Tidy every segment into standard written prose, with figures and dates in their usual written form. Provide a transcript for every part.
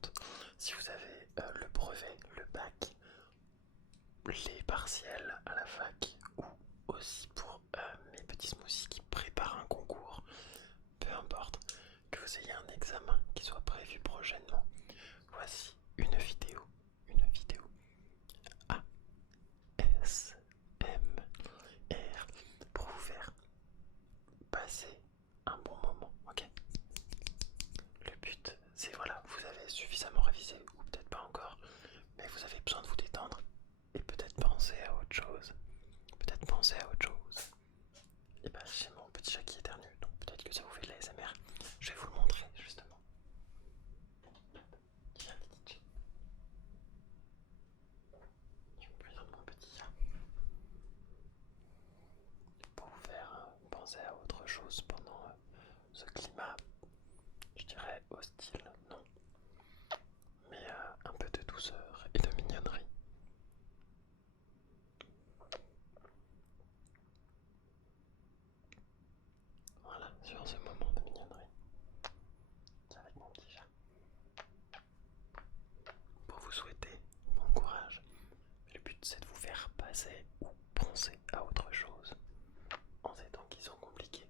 compte si vous avez le brevet, le bac, les partiels à la fac ou aussi pour mes petits smoothies qui préparent un concours, peu importe, que vous ayez un examen qui soit prévu prochainement. Voici une vidéo ASMR pour vous faire passer un bon moment, ok? Le but, c'est voilà, vous avez suffisamment révisé, ou peut-être pas encore, mais vous avez besoin de vous détendre et peut-être penser à autre chose. Peut-être penser à autre chose. Et bah, j'ai mon petit chat qui éternue, donc peut-être que ça vous fait de la SMR. Je vais vous le montrer justement. Viens, petit chat. Je me présente mon petit chat. Pour vous faire penser à autre chose pendant ce climat, je dirais hostile, non, mais un peu de douceur et de mignonnerie. Voilà, sur ce moment de mignonnerie, avec mon petit chat, pour vous souhaiter bon courage. Le but, c'est de vous faire passer ou penser à autre chose en ces temps qui sont compliqués.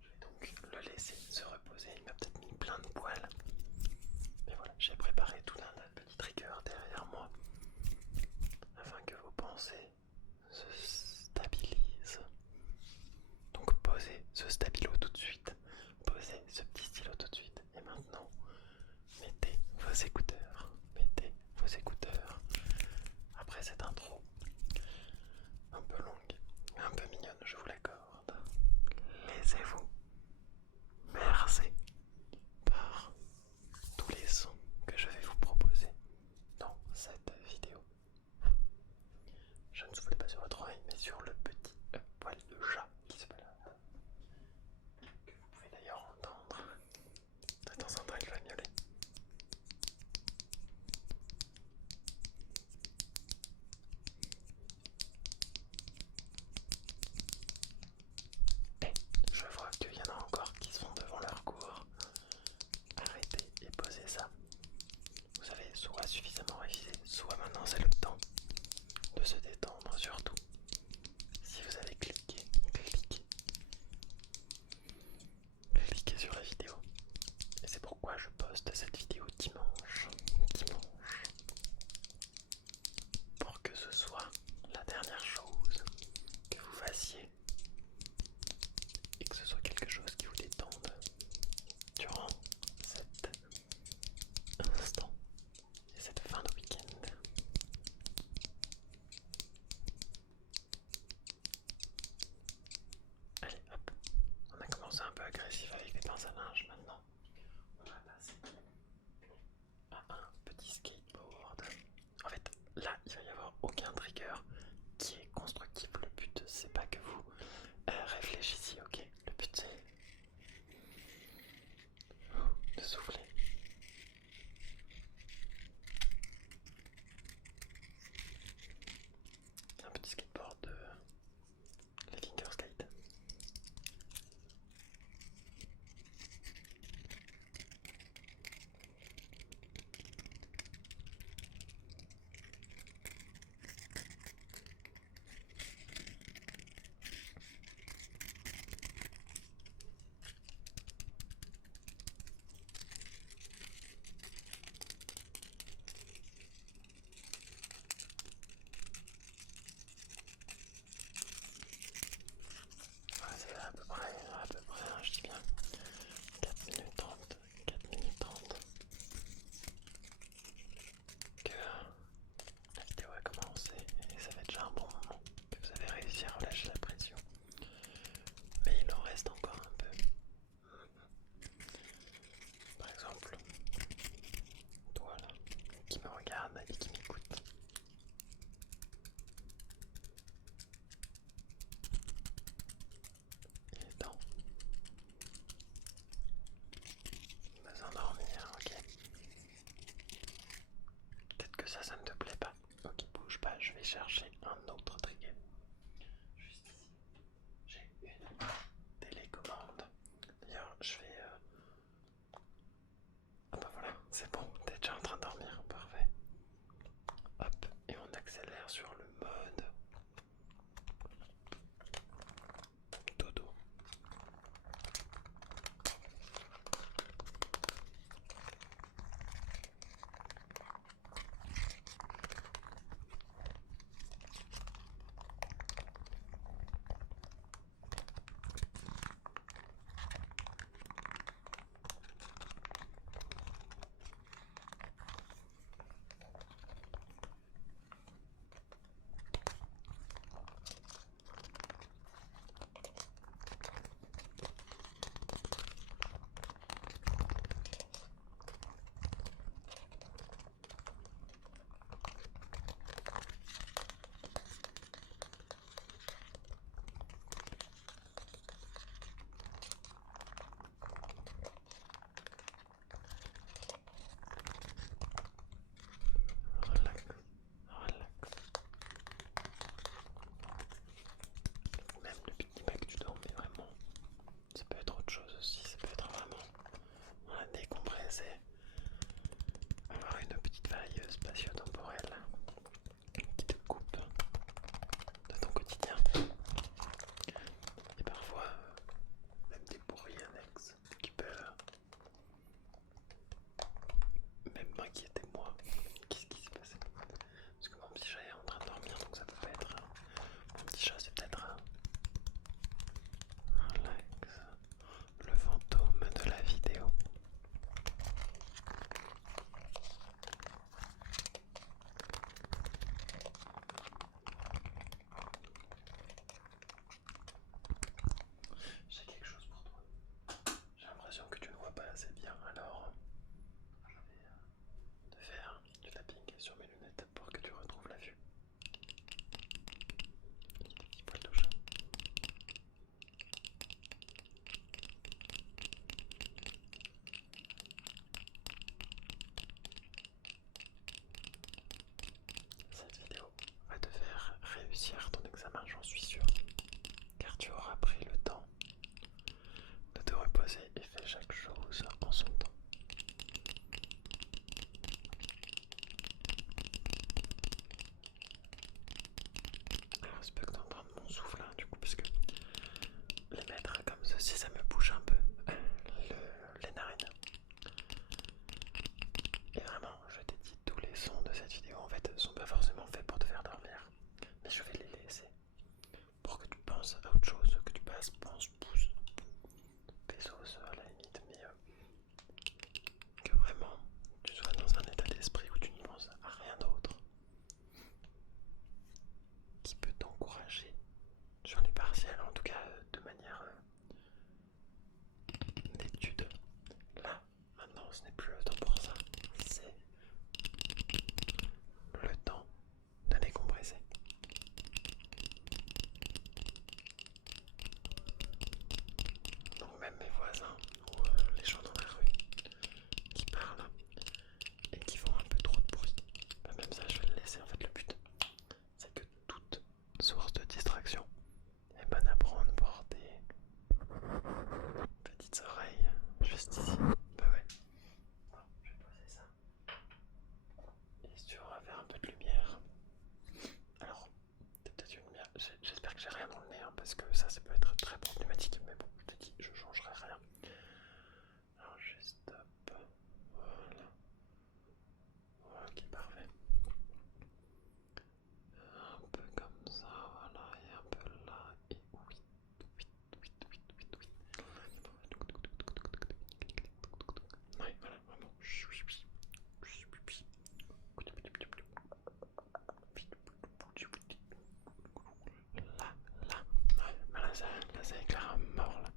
Je vais donc le laisser se reposer. Il m'a peut-être mis plein de poils, mais voilà, j'ai préparé tout un tas de petits triggers derrière moi afin que vos pensées se stabilisent. Donc posez ce stabilo tout de suite, posez ce petit stylo tout de suite, et maintenant mettez vos écouteurs, après cette intro un peu longue, un peu mignonne, je vous l'accorde, laissez-vous bercer par tous les sons que je vais vous proposer dans cette vidéo. Je ne souffle pas sur votre oreille, mais sur le petit poil de chat qui se balade, que vous pouvez d'ailleurs entendre. De temps en temps, il va miauler. Et je vois qu'il y en a encore qui sont devant leur cours. Arrêtez et posez ça. Vous avez soit suffisamment révisé, soit maintenant c'est le temps de se détendre surtout. Si vous avez cliquez sur la vidéo. Et c'est pourquoi je poste cette vidéo dimanche. Pour que ce soit la dernière chose que vous fassiez et que ce soit quelque chose qui vous détende durant cet instant et cette fin de week-end. Allez, hop, on a commencé un peu agressif avec les pinces à linge, maintenant on va passer à un petit skateboard. En fait, là, il va y avoir aucun trigger qui est constructif. Le but, c'est pas que vous réfléchissiez, ok? Le but, c'est de souffler. Un petit skateboard de la Fingerskate. Ouais, ça fait à peu près, hein, je dis bien 4 minutes 30, 4 minutes 30 que la vidéo a commencé et ça fait déjà un bon moment que vous avez réussi à relâcher la pression. Mais il en reste encore un peu. Par exemple, toi là, qui me regarde et qui m'écoute. Il est temps de s'endormir, ok? Peut-être que ça ne te plaît pas. Ok, bouge pas, je vais chercher un autre trigger. Juste ici, j'ai une télécommande. D'ailleurs, je vais... Ah bah voilà, c'est bon. faille spatio-temporelle qui te coupe de ton quotidien et parfois même des bruits annexes qui peuvent même m'inquiéter moi. Qu'est-ce qui s'est passé? Parce que mon petit chat est en train de dormir, donc ça peut pas être mon petit chat, c'est peut-être Alex, le fantôme de la vidéo. J'ai quelque chose pour toi. J'ai l'impression que tu ne vois pas assez bien, alors je vais te faire du tapping sur mes lunettes pour que tu retrouves la vue. Petit poil de chat. Cette vidéo va te faire réussir ton examen, j'en suis sûr, car tu auras pris le temps de te reposer et fait chaque chose en son temps. Alors c'est pas que d'entendre mon souffle du coup, parce que les mettre comme ceci, ça me bouge un peu les narines. Et vraiment, je t'ai dit, tous les sons de cette vidéo en fait sont pas forcément faits pour te faire dormir, mais je vais les laisser pour que tu penses à autre chose, que tu passes, pense, pousse, tes os à la limite, mais que vraiment tu sois dans un état d'esprit où tu ne penses à rien d'autre qui peut t'encourager sur les partiels, en tout cas de manière d'étude. Là, maintenant, ce n'est plus le temps pour ça, c'est le temps de décompresser. Donc même mes voisins ou les gens dans la rue qui parlent et qui font un peu trop de bruit, bah même ça je vais le laisser. En fait le but c'est que toute source de distraction est bonne à prendre pour tes petites oreilles juste ici. Bah ouais. Bon, je vais poser ça. Et si tu veux faire un peu de lumière. Alors, c'est peut-être une lumière. J'espère que j'ai rien dans le nez, hein, parce que ça peut être très problématique. Mais bon, je te dis, je changerai rien. Alors juste hop. Voilà. Ok, parfait. Un peu comme ça, voilà, et un peu là, et oui, oui, oui, oui, oui, oui. Ouais, voilà, vraiment. Là, là, ouais, là, ça éclaire à mort, là.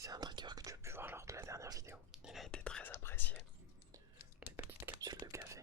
c'est un trigger que tu as pu voir lors de la dernière vidéo. Il a été très apprécié. Les petites capsules de café.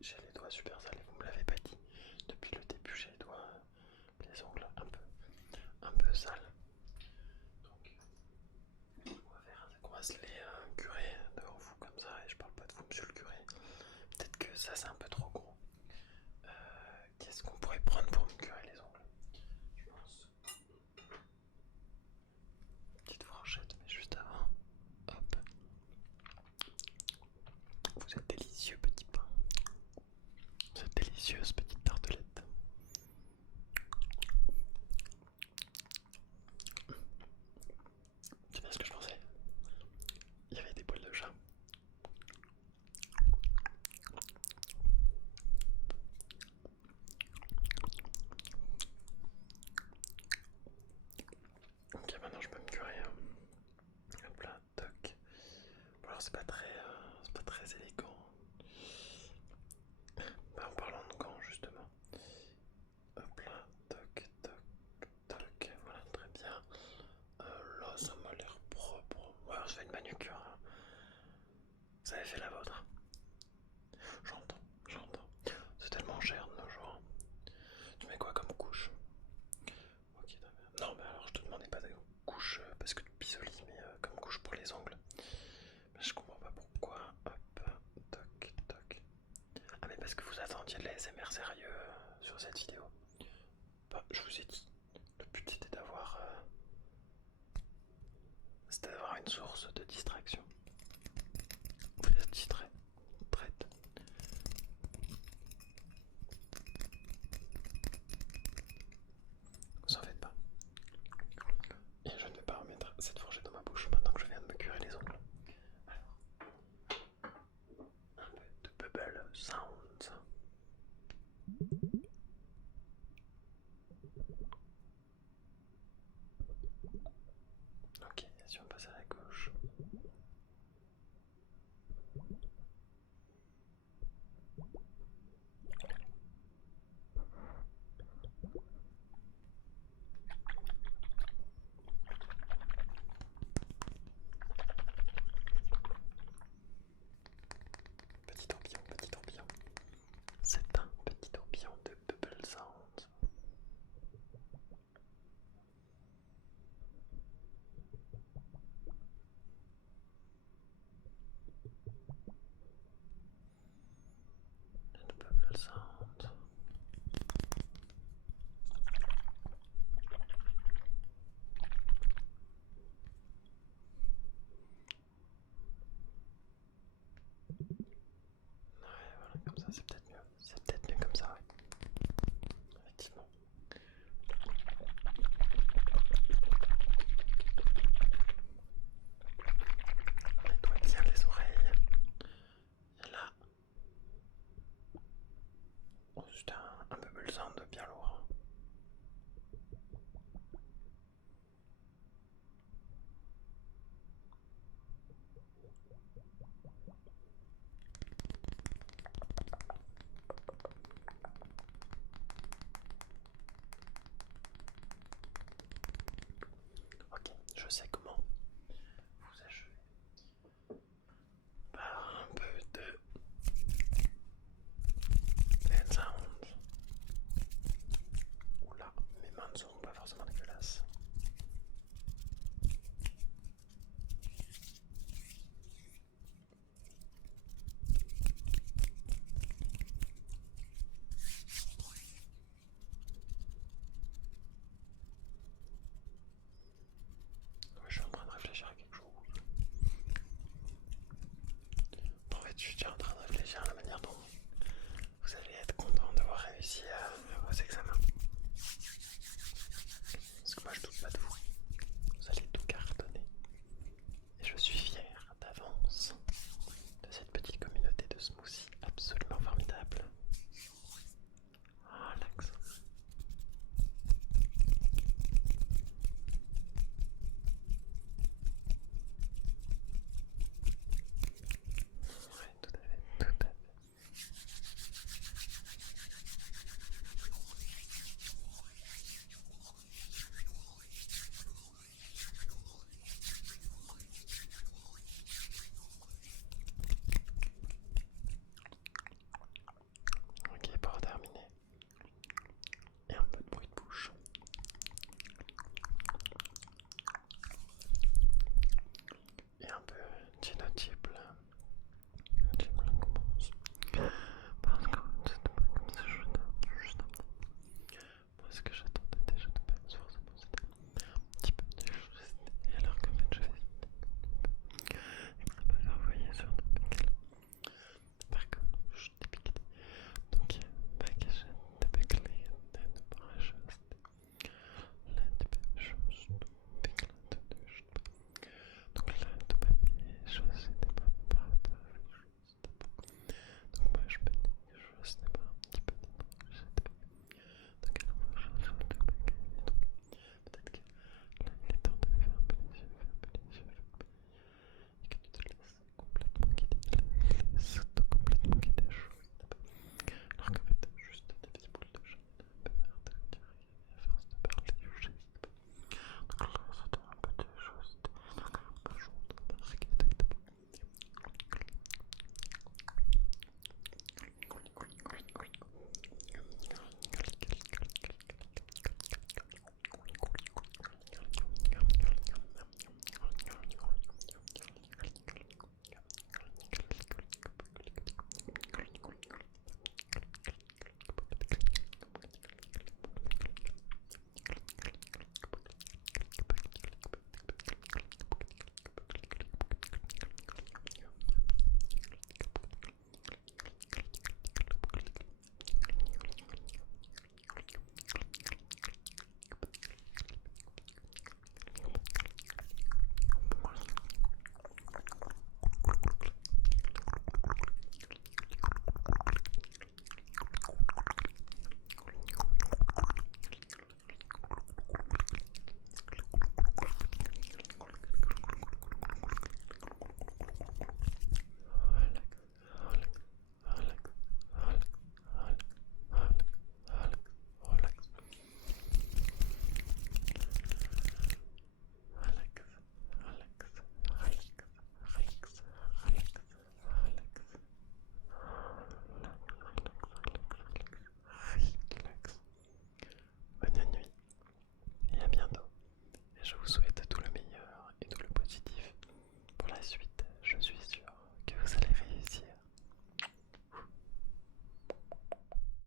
J'ai les doigts super salés, vous me l'avez pas dit. Depuis le début, j'ai les doigts, les ongles un peu sales. Donc, ce qu'on va faire, c'est qu'on va se les curer devant vous comme ça. Et je parle pas de vous, monsieur le curé. Peut-être que ça, c'est un peu trop gros. Qu'est-ce qu'on pourrait prendre pour me curer les ongles? Je pense. Petite fourchette, mais juste avant. Hop. Vous êtes délicieux, petit pain. Cette délicieuse petite tartelette. Tu sais ce que je pensais? Il y avait des poils de chat. Ok, maintenant je peux me curer. Hop là, toc. Bon alors c'est pas très élégant. Bah, en parlant de gants justement. Hop là, toc, toc, toc. Voilà, très bien. Là ça m'a l'air propre. Ouais, on se fait une manucure. Hein. Vous avez fait la vôtre? J'entends. C'est tellement cher de nos jours. Tu mets quoi comme couche? Ok, très bien. Non, mais alors je te demandais pas de couche parce que tu pisolis, mais comme couche pour les ongles. Mais je comprends pas pourquoi. Hop, toc, toc. Ah, mais parce que vous attendiez de l'ASMR sérieux sur cette vidéo. Bah, je vous ai dit, le but c'était d'avoir une source de distraction. Vous êtes distrait, traite. Vous en faites pas. Et je ne vais pas remettre cette fourchette dans ma bouche maintenant que je viens de me curer les ongles. Alors, un peu de bubble sounds. Ok, si on passe à la gauche. je sais